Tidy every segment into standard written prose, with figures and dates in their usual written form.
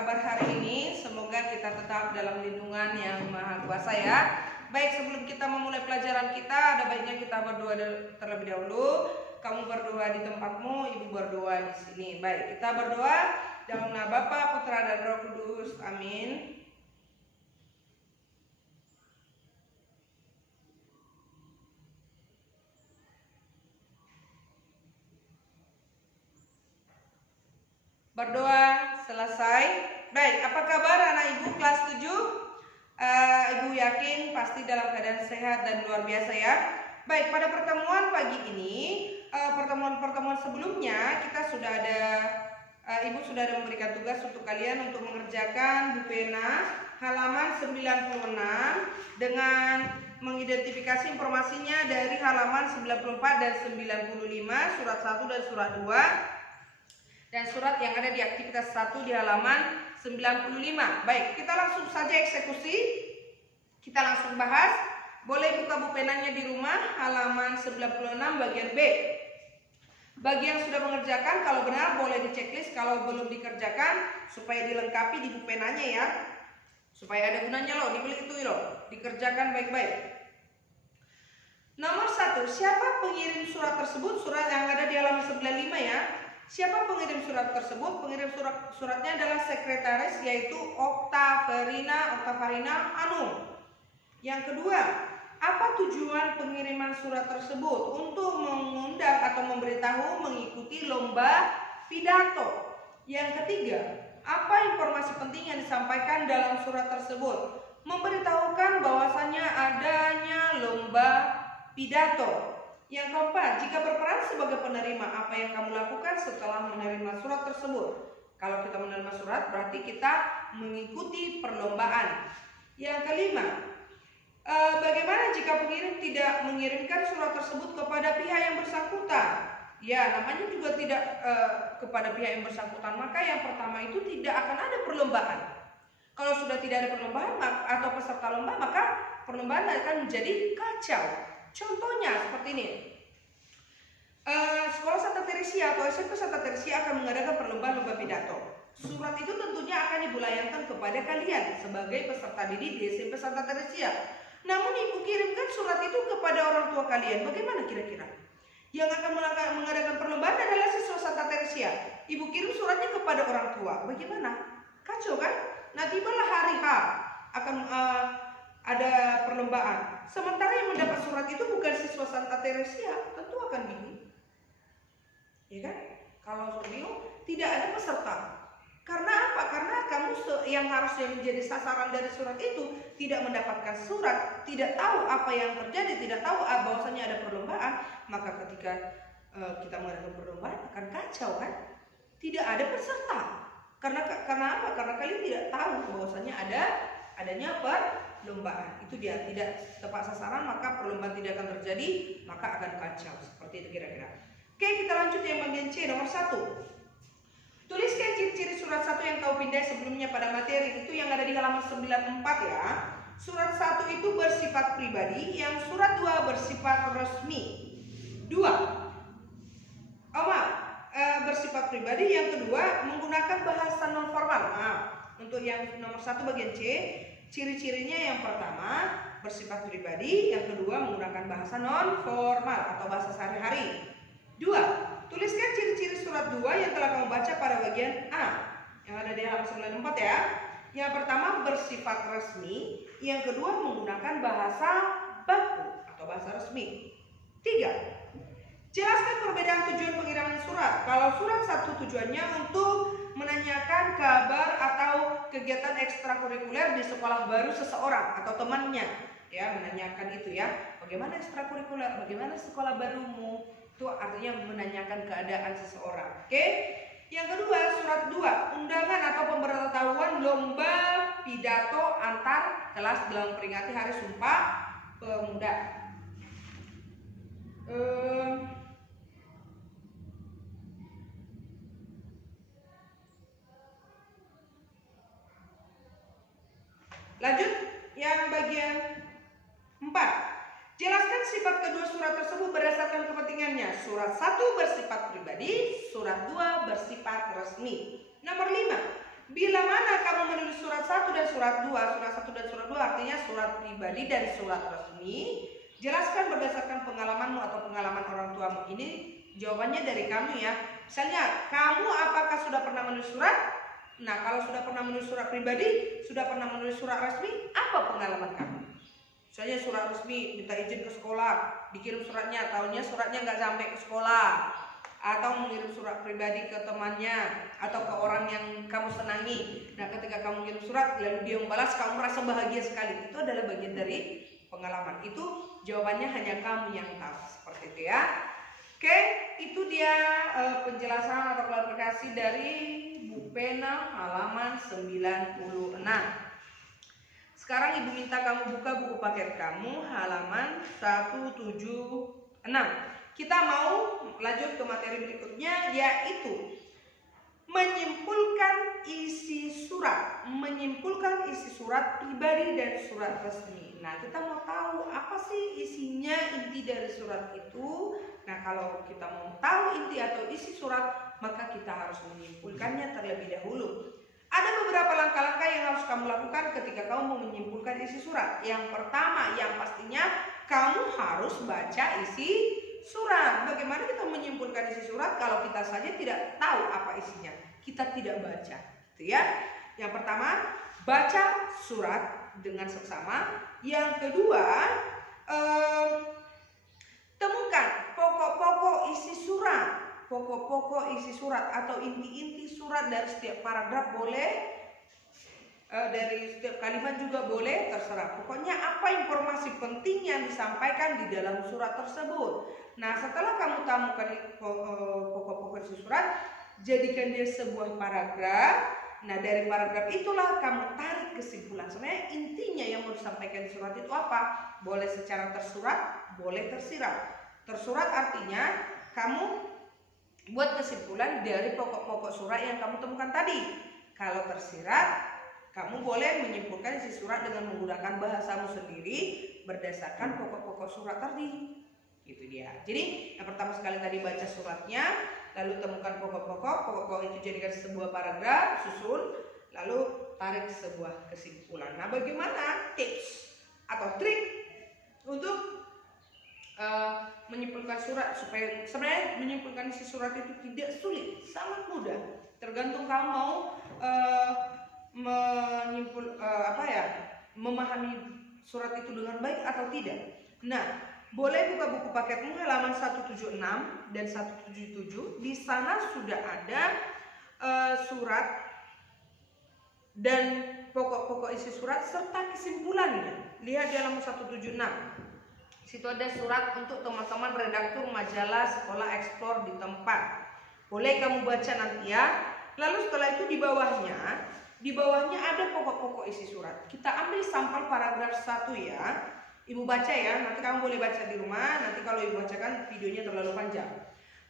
kabar hari ini? Semoga kita tetap dalam lindungan yang Maha Kuasa ya. Baik, sebelum kita memulai pelajaran kita, ada baiknya kita berdoa terlebih dahulu. Kamu berdoa di tempatmu, ibu berdoa di sini. Baik, kita berdoa dalam nama Bapa, Putra dan Roh Kudus. Amin. Berdoa selesai. Baik, apa kabar anak ibu kelas 7? Ibu yakin pasti dalam keadaan sehat dan luar biasa ya. Baik, pada pertemuan pagi ini, pertemuan-pertemuan sebelumnya kita sudah ada, ibu sudah ada memberikan tugas untuk kalian untuk mengerjakan buku pena halaman 96 dengan mengidentifikasi informasinya dari halaman 94 dan 95, surat 1 dan surat 2. Dan surat yang ada di aktivitas 1 di halaman 95. Baik, kita langsung saja eksekusi. Kita langsung bahas. Boleh buka bupenanya di rumah, halaman 96 bagian B. Bagi yang sudah mengerjakan, kalau benar boleh di checklist. Kalau belum dikerjakan, supaya dilengkapi di bupenanya ya. Supaya ada gunanya loh, dibeli itu loh. Dikerjakan baik-baik. Nomor 1, siapa pengirim surat tersebut? Surat yang ada di halaman 95 ya. Siapa pengirim surat tersebut? Pengirim suratnya adalah sekretaris, yaitu Oktavarina Hanum. Yang kedua, apa tujuan pengiriman surat tersebut? Untuk mengundang atau memberitahu mengikuti lomba pidato. Yang ketiga, apa informasi penting yang disampaikan dalam surat tersebut? Memberitahukan bahwasannya adanya lomba pidato. Yang keempat, jika berperan sebagai penerima, apa yang kamu lakukan setelah menerima surat tersebut? Kalau kita menerima surat, berarti kita mengikuti perlombaan. Yang kelima, bagaimana jika pengirim tidak mengirimkan surat tersebut kepada pihak yang bersangkutan? Ya, namanya juga tidak kepada pihak yang bersangkutan, maka yang pertama itu tidak akan ada perlombaan. Kalau sudah tidak ada perlombaan atau peserta lomba, maka perlombaan akan menjadi kacau. Contohnya seperti ini, Sekolah Santa Teresia atau SMP Santa Teresia akan mengadakan perlombaan lomba pidato. Surat itu tentunya akan dilayangkan kepada kalian sebagai peserta didik di SMP Santa Teresia. Namun ibu kirimkan surat itu kepada orang tua kalian. Bagaimana kira-kira? Yang akan mengadakan perlombaan adalah siswa Santa Teresia. Ibu kirim suratnya kepada orang tua. Bagaimana? Kacau kan? Nah, tibalah hari H akan ada perlombaan. Sementara yang mendapat surat itu bukan siswa Santa Teresia, tentu akan bingung. Ya kan? Kalau bingung, tidak ada peserta. Karena apa? Karena kamu yang harusnya menjadi sasaran dari surat itu tidak mendapatkan surat, tidak tahu apa yang terjadi, tidak tahu bahwasanya ada perlombaan, maka ketika kita mengadakan perlombaan akan kacau kan? Tidak ada peserta. Karena apa? Karena kalian tidak tahu bahwasanya adanya perlombaan. Itu dia tidak tepat sasaran, maka perlombaan tidak akan terjadi, maka akan kacau. Seperti itu kira-kira. Oke, kita lanjut yang bagian C, nomor 1. Tuliskan ciri-ciri surat 1 yang kau pindai sebelumnya pada materi. Itu yang ada di halaman 94 ya. Surat 1 itu bersifat pribadi, yang surat 2 bersifat resmi. 2. Bersifat pribadi, yang kedua menggunakan bahasa non formal. Nah, untuk yang nomor 1 bagian C, ciri-cirinya yang pertama bersifat pribadi, yang kedua menggunakan bahasa non formal atau bahasa sehari-hari. 2. Tuliskan ciri-ciri surat 2 yang telah kamu baca pada bagian A yang ada di halaman 94 ya. Yang pertama bersifat resmi, yang kedua menggunakan bahasa baku atau bahasa resmi. 3. Jelaskan perbedaan tujuan pengiriman surat. Kalau surat 1 tujuannya untuk menanyakan kabar atau kegiatan ekstrakurikuler di sekolah baru seseorang atau temannya, ya, menanyakan itu ya. Bagaimana ekstrakurikuler? Bagaimana sekolah barumu? Itu artinya menanyakan keadaan seseorang. Oke? Yang kedua, surat 2, undangan atau pemberitahuan lomba pidato antar kelas dalam peringati Hari Sumpah Pemuda. Lanjut yang bagian 4. Jelaskan sifat kedua surat tersebut berdasarkan kepentingannya. Surat 1 bersifat pribadi, surat 2 bersifat resmi. Nomor 5. Bila mana kamu menulis surat 1 dan surat 2, surat 1 dan surat 2 artinya surat pribadi dan surat resmi. Jelaskan berdasarkan pengalamanmu atau pengalaman orang tuamu. Ini jawabannya dari kamu ya. Misalnya, kamu apakah sudah pernah menulis surat? Nah, kalau sudah pernah menulis surat pribadi, sudah pernah menulis surat resmi, apa pengalaman kamu? Misalnya surat resmi, minta izin ke sekolah, dikirim suratnya, tahunya suratnya nggak sampai ke sekolah. Atau mengirim surat pribadi ke temannya, atau ke orang yang kamu senangi. Nah, ketika kamu mengirim surat, lalu dia membalas, kamu merasa bahagia sekali. Itu adalah bagian dari pengalaman. Itu jawabannya hanya kamu yang tahu. Seperti itu ya. Oke, itu dia penjelasan atau klarifikasi dari buku pena halaman 96. Sekarang Ibu minta kamu buka buku paket kamu halaman 176. Kita mau lanjut ke materi berikutnya, yaitu menyimpulkan isi surat. Menyimpulkan isi surat pribadi dan surat resmi. Nah, kita mau tahu apa sih isinya, inti dari surat itu. Nah, kalau kita mau tahu inti atau isi surat, maka kita harus menyimpulkannya terlebih dahulu. Ada beberapa langkah-langkah yang harus kamu lakukan ketika kamu mau menyimpulkan isi surat. Yang pertama, yang pastinya kamu harus baca isi surat. Bagaimana kita menyimpulkan isi surat kalau kita saja tidak tahu apa isinya? Kita tidak baca, gitu ya. Yang pertama, baca surat dengan seksama. Yang kedua, temukan pokok-pokok isi surat. Pokok-pokok isi surat atau inti-inti surat dari setiap paragraf boleh, dari setiap kalimat juga boleh, terserah. Pokoknya apa informasi penting yang disampaikan di dalam surat tersebut. Nah, setelah kamu temukan pokok-pokok isi surat, jadikan dia sebuah paragraf. Nah, dari paragraf itulah kamu tarik kesimpulan. Sebenarnya intinya yang mau disampaikan di surat itu apa? Boleh secara tersurat, boleh tersirat. Tersurat artinya kamu buat kesimpulan dari pokok-pokok surat yang kamu temukan tadi. Kalau tersirat, kamu boleh menyimpulkan isi surat dengan menggunakan bahasamu sendiri berdasarkan pokok-pokok surat tadi. Itu dia. Jadi yang pertama sekali tadi baca suratnya, lalu temukan pokok-pokok itu jadikan sebuah paragraf, susun, lalu tarik sebuah kesimpulan. Nah, bagaimana tips atau trik untuk menyimpulkan surat supaya sebenarnya menyimpulkan isi surat itu tidak sulit, sangat mudah. Tergantung kamu mau memahami surat itu dengan baik atau tidak. Nah, boleh buka buku paketmu halaman 176 dan 177. Di sana sudah ada surat dan pokok-pokok isi surat serta kesimpulannya. Lihat di halaman 176. Situ ada surat untuk teman-teman redaktur majalah Sekolah Eksplor di Tempat. Boleh kamu baca nanti ya. Lalu setelah itu di bawahnya ada pokok-pokok isi surat. Kita ambil sampel paragraf 1 ya. Ibu baca ya, nanti kamu boleh baca di rumah. Nanti kalau ibu bacakan videonya terlalu panjang.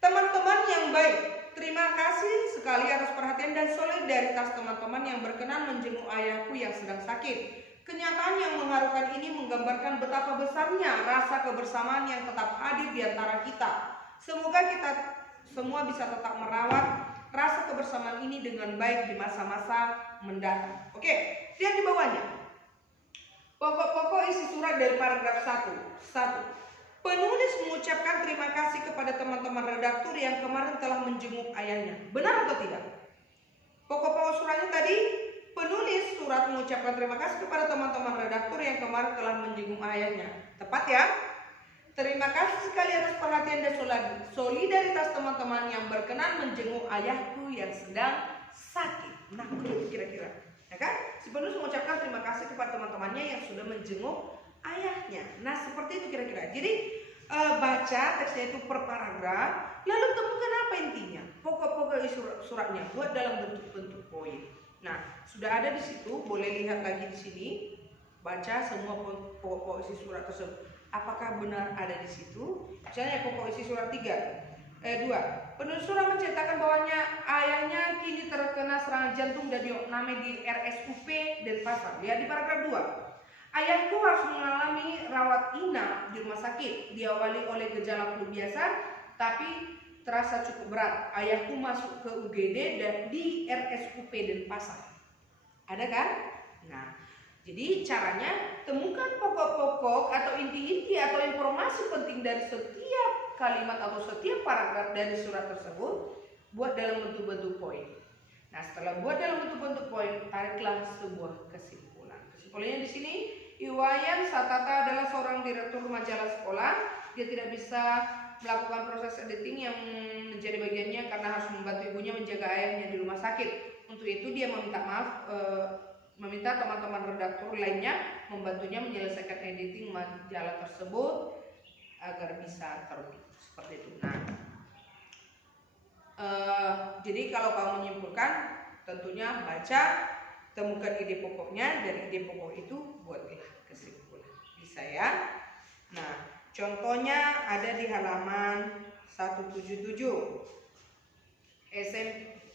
Teman-teman yang baik, terima kasih sekali atas perhatian dan solidaritas teman-teman yang berkenan menjenguk ayahku yang sedang sakit. Kenyataan yang mengharukan ini menggambarkan betapa besarnya rasa kebersamaan yang tetap hadir di antara kita. Semoga kita semua bisa tetap merawat rasa kebersamaan ini dengan baik di masa-masa mendatang. Oke, lihat di bawahnya. Pokok-pokok isi surat dari paragraf 1. Penulis mengucapkan terima kasih kepada teman-teman redaktur yang kemarin telah menjenguk ayahnya. Benar atau tidak? Pokok-pokok suratnya tadi, penulis surat mengucapkan terima kasih kepada teman-teman redaktur yang kemarin telah menjenguk ayahnya. Tepat ya? Terima kasih sekali atas perhatian dan solidaritas teman-teman yang berkenan menjenguk ayahku yang sedang sakit. Nah, begitu kira-kira. Ya kan? Si penulis mengucapkan terima kasih kepada teman-temannya yang sudah menjenguk ayahnya. Nah, seperti itu kira-kira. Jadi, baca teksnya itu per paragraf, lalu temukan apa intinya. Pokok-pokok suratnya buat dalam bentuk-bentuk poin. Nah, sudah ada di situ, boleh lihat lagi di sini. Baca semua pokok isi surat tersebut. Apakah benar ada di situ? Misalnya pokok isi surat 2. Penulis surat menceritakan bahwanya ayahnya kini terkena serangan jantung dan diopname di RSUP Denpasar. Lihat di paragraf 2. Ayahku harus mengalami rawat inap di rumah sakit. Diawali oleh gejala flu biasa, tapi terasa cukup berat. Ayahku masuk ke UGD dan di RSUP Denpasar. Ada kan? Nah, jadi caranya temukan pokok-pokok atau inti-inti atau informasi penting dari setiap kalimat atau setiap paragraf dari surat tersebut, buat dalam bentuk-bentuk poin. Nah, setelah buat dalam bentuk-bentuk poin, tariklah sebuah kesimpulan. Kesimpulannya di sini, Iwayan Satata adalah seorang direktur majalah sekolah. Dia tidak bisa melakukan proses editing yang menjadi bagiannya karena harus membantu ibunya menjaga ayahnya di rumah sakit. Untuk itu dia meminta teman-teman redaktur lainnya membantunya menyelesaikan editing majalah tersebut agar bisa terbit seperti itu. Nah, jadi kalau kamu menyimpulkan, tentunya baca, temukan ide pokoknya, dari ide pokok itu buatlah kesimpulan. Bisa ya? Nah, contohnya ada di halaman 177.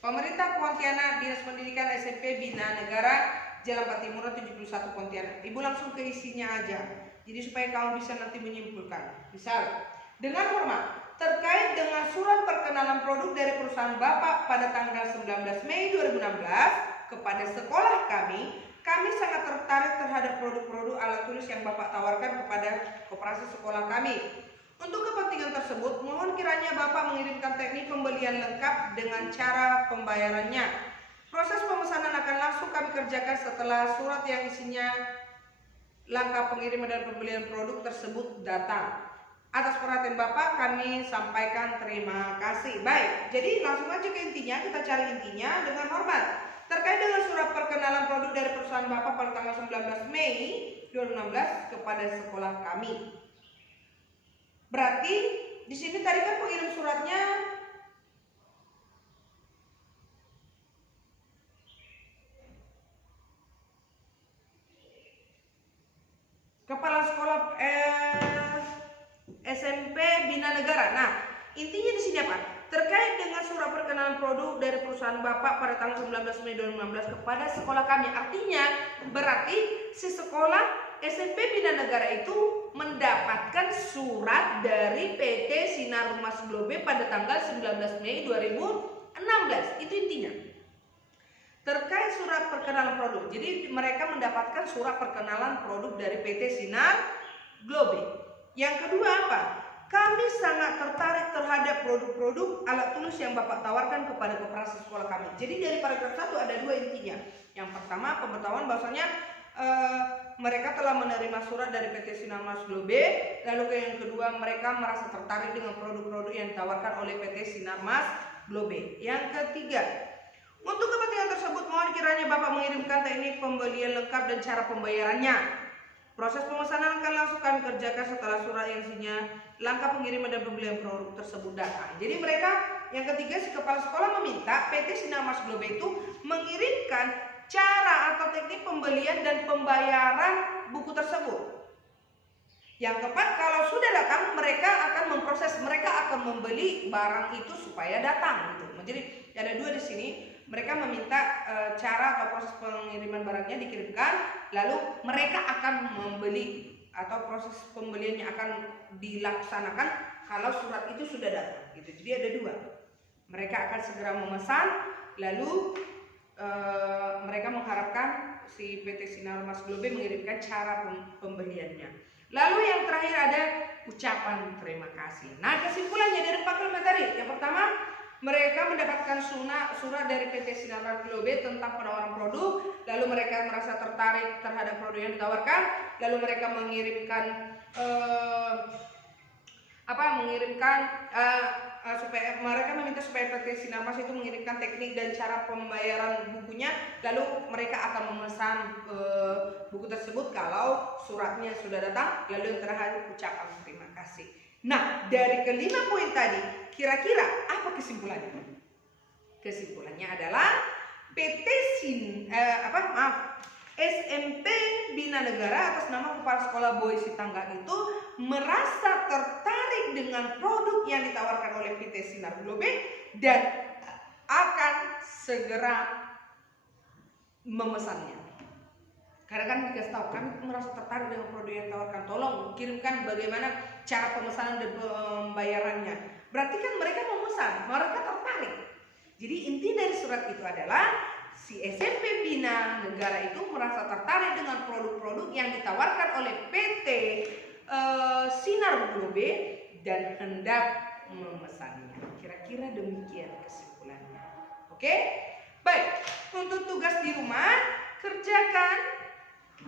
Pemerintah Pontianak, Dinas Pendidikan SMP Bina Negara, Jalan Patimuran 71 Pontianak. Ibu langsung ke isinya aja. Jadi supaya kamu bisa nanti menyimpulkan. Misal, dengan hormat, terkait dengan surat perkenalan produk dari perusahaan Bapak pada tanggal 19 Mei 2016 kepada sekolah kami sangat tertarik terhadap produk-produk alat tulis yang Bapak tawarkan kepada koperasi sekolah kami. Untuk kepentingan tersebut, mohon kiranya Bapak mengirimkan teknik pembelian lengkap dengan cara pembayarannya. Proses pemesanan akan langsung kami kerjakan setelah surat yang isinya langkah pengiriman dan pembelian produk tersebut datang. Atas perhatian Bapak kami sampaikan terima kasih. Baik, jadi langsung aja ke intinya, kita cari intinya dengan hormat. Terkait dengan surat perkenalan produk dari perusahaan Bapak pada tanggal 19 Mei 2016 kepada sekolah kami. Berarti di sini tadi kan pengirim suratnya kepala sekolah SMP Bina Negara. Nah, intinya di sini apa? Terkait dengan surat perkenalan produk dari perusahaan Bapak pada tanggal 19 Mei 2016 kepada sekolah kami. Artinya berarti si sekolah SMP Bina Negara itu mendapatkan surat dari PT Sinar Mas Globe pada tanggal 19 Mei 2016. Itu intinya. Terkait surat perkenalan produk. Jadi mereka mendapatkan surat perkenalan produk dari PT Sinar Globe. Yang kedua apa? Kami sangat tertarik terhadap produk-produk alat tulis yang Bapak tawarkan kepada koperasi sekolah kami. Jadi dari paragraf 1 ada dua intinya. Yang pertama, pemberitahuan bahwasanya mereka telah menerima surat dari PT Sinar Mas Globe. Lalu yang kedua, mereka merasa tertarik dengan produk-produk yang ditawarkan oleh PT Sinar Mas Globe. Yang ketiga, untuk kepentingan tersebut mohon kiranya Bapak mengirimkan teknik pembelian lengkap dan cara pembayarannya. Proses pemesanan akan langsung kami kerjakan setelah surat yang isinya langkah pengiriman dan pembelian produk tersebut datang. Jadi mereka yang ketiga, si kepala sekolah meminta PT Sinar Mas Globe itu mengirimkan cara atau teknik pembelian dan pembayaran buku tersebut. Yang keempat, kalau sudah datang mereka akan memproses, mereka akan membeli barang itu supaya datang gitu. Jadi ada dua di sini. Mereka meminta cara atau proses pengiriman barangnya dikirimkan, lalu mereka akan membeli atau proses pembeliannya akan dilaksanakan kalau surat itu sudah datang gitu. Jadi ada dua. Mereka akan segera memesan, lalu mereka mengharapkan si PT Sinar Mas Globe mengirimkan cara pembeliannya. Lalu yang terakhir ada ucapan terima kasih. Nah, kesimpulannya dari 4 kalimat tadi. Yang pertama, mereka mendapatkan surat dari PT Sinar Mas Globe tentang penawaran produk, lalu mereka merasa tertarik terhadap produk yang ditawarkan, lalu mereka mengirimkan supaya mereka meminta supaya PT Sinar Mas itu mengirimkan teknik dan cara pembayaran bukunya, lalu mereka akan memesan buku tersebut kalau suratnya sudah datang, lalu yang terakhir ucapan terima kasih. Nah, dari kelima poin tadi, kira-kira apa kesimpulannya? Kesimpulannya adalah PT SMP Bina Negara atas nama Kepala Sekolah Boy Sitanggang itu merasa tertarik dengan produk yang ditawarkan oleh PT Sinar Globe dan akan segera memesannya. Karena kan dikasih tahu, kami merasa tertarik dengan produk yang ditawarkan, tolong kirimkan bagaimana cara pemesanan dan pembayarannya. Berarti kan mereka memesan, Jadi inti dari surat itu adalah si SMP Bina Negara itu merasa tertarik dengan produk-produk yang ditawarkan oleh PT Sinar Globe dan hendak memesannya. Kira-kira demikian kesimpulannya. Oke? Baik, untuk tugas di rumah kerjakan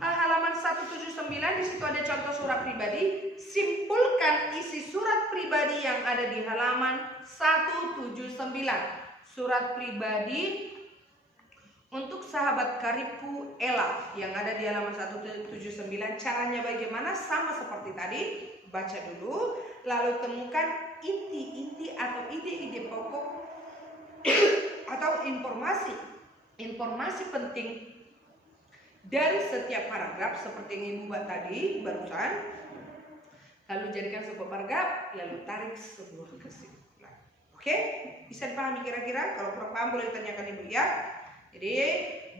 halaman 179, di situ ada contoh surat pribadi. Simpulkan isi surat pribadi yang ada di halaman 179. Surat pribadi untuk sahabat karibku Ella yang ada di halaman 179. Caranya bagaimana? Sama seperti tadi. Baca dulu, lalu temukan inti-inti atau ide-ide pokok atau informasi penting dari setiap paragraf seperti yang Ibu buat tadi barusan. Lalu jadikan sebuah paragraf, lalu tarik sebuah kesimpulan. Oke? Bisa dipahami kira-kira? Kalau kurang paham boleh ditanyakan Ibu ya. Jadi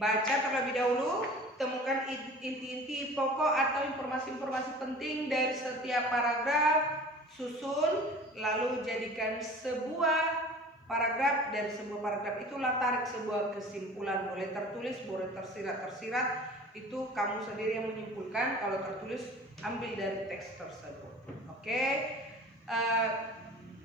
baca terlebih dahulu, temukan inti-inti pokok atau informasi-informasi penting dari setiap paragraf, susun, lalu jadikan sebuah paragraf. Dari sebuah paragraf itulah tarik sebuah kesimpulan. Boleh tertulis, boleh tersirat, itu kamu sendiri yang menyimpulkan. Kalau tertulis, ambil dari teks tersebut. Oke?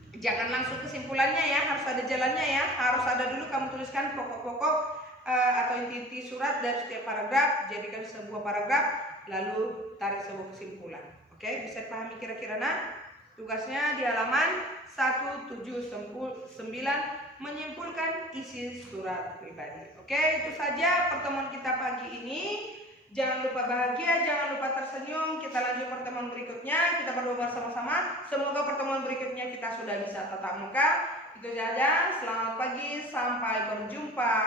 Jangan langsung kesimpulannya ya, harus ada jalannya ya. Harus ada dulu kamu tuliskan pokok-pokok atau inti-inti surat dari setiap paragraf, jadikan sebuah paragraf, lalu tarik sebuah kesimpulan. Oke? Bisa dipahami kira-kira nak? Tugasnya di halaman 179, menyimpulkan isi surat pribadi. Oke, itu saja pertemuan kita pagi ini. Jangan lupa bahagia, jangan lupa tersenyum. Kita lanjut pertemuan berikutnya. Kita berdoa bersama-sama. Semoga pertemuan berikutnya kita sudah bisa tatap muka. Itu saja. Selamat pagi, sampai berjumpa.